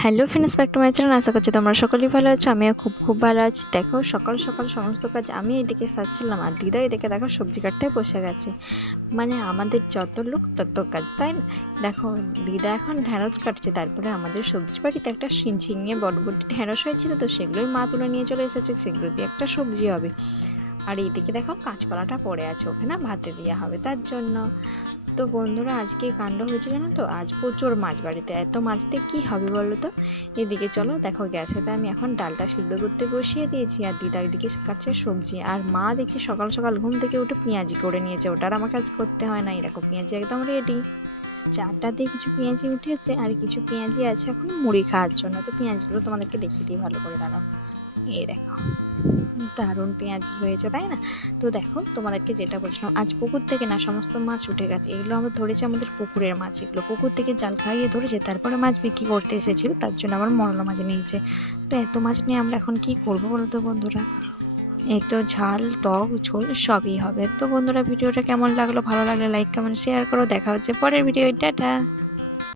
Hello friends, back to my channel. আশা করছি তোমরা সকলেই ভালো আছো। আমিও খুব ভালো আছি। দেখো সকাল সকাল সমস্ত কাজ আমি এদিকে সারছিলাম আর দিদা এদিকে দেখো সবজি কাটতে বসে গেছে। মানে আমাদের যত লোক তত কাজ, তাই না? দেখো দিদা এখন ঢ্যাঁড়স কাটছে, তারপরে আমাদের সবজি বাড়িতে একটা ঝিঙে বটবটি ঢ্যাঁড়স হয়েছিল, তো সেগুলোই মা তুলে নিয়ে চলে এসেছে, সেগুলো দিয়ে একটা সবজি হবে। আর এইদিকে দেখো কাঁচকলাটা পড়ে আছে, ওকে না ভাতে দেওয়া হবে তার জন্য। তো বন্ধুরা আজকে কাণ্ড হয়েছে জানো তো, আজ প্রচুর মাছ বাড়িতে। এত মাছ দিয়ে কী হবে বলো তো। এদিকে চলো দেখো গ্যাসেতে আমি এখন ডালটা সিদ্ধ করতে বসিয়ে দিয়েছি, আর দিদা এদিকে কাটছে সবজি, আর মা দেখছি সকাল সকাল ঘুম থেকে উঠে পেঁয়াজি করে নিয়েছে। ওটার আমার কাজ করতে হয় না, এরকম পেঁয়াজি একদম রেডি। চারটা দিয়ে কিছু পেঁয়াজি উঠেছে আর কিছু পেঁয়াজি আছে এখন মুড়ি খাওয়ার জন্য। তো পেঁয়াজগুলো তোমাদেরকে দেখিয়ে দিই ভালো করে, দাঁড়াও। এই দেখো দারুণ পেঁয়াজি হয়েছে, তাই না? তো দেখো তোমাদেরকে যেটা বলছিলাম, আজ পুকুর থেকে না সমস্ত মাছ উঠে গেছে। এগুলো আমরা ধরেছি আমাদের পুকুরের মাছ, এগুলো পুকুর থেকে জাল খাইয়ে ধরেছে, তারপরে মাছ বিক্রি করতে এসেছিল, তার জন্য আমার মরলা মাছ নিয়েছে। তো এত মাছ নিয়ে আমরা এখন কি করবো বলো তো বন্ধুরা। এই তো ঝাল টক ঝোল সবই হবে। তো বন্ধুরা ভিডিওটা কেমন লাগলো, ভালো লাগলে লাইক কমেন্ট শেয়ার করো। দেখা হচ্ছে পরের ভিডিও। টাটা।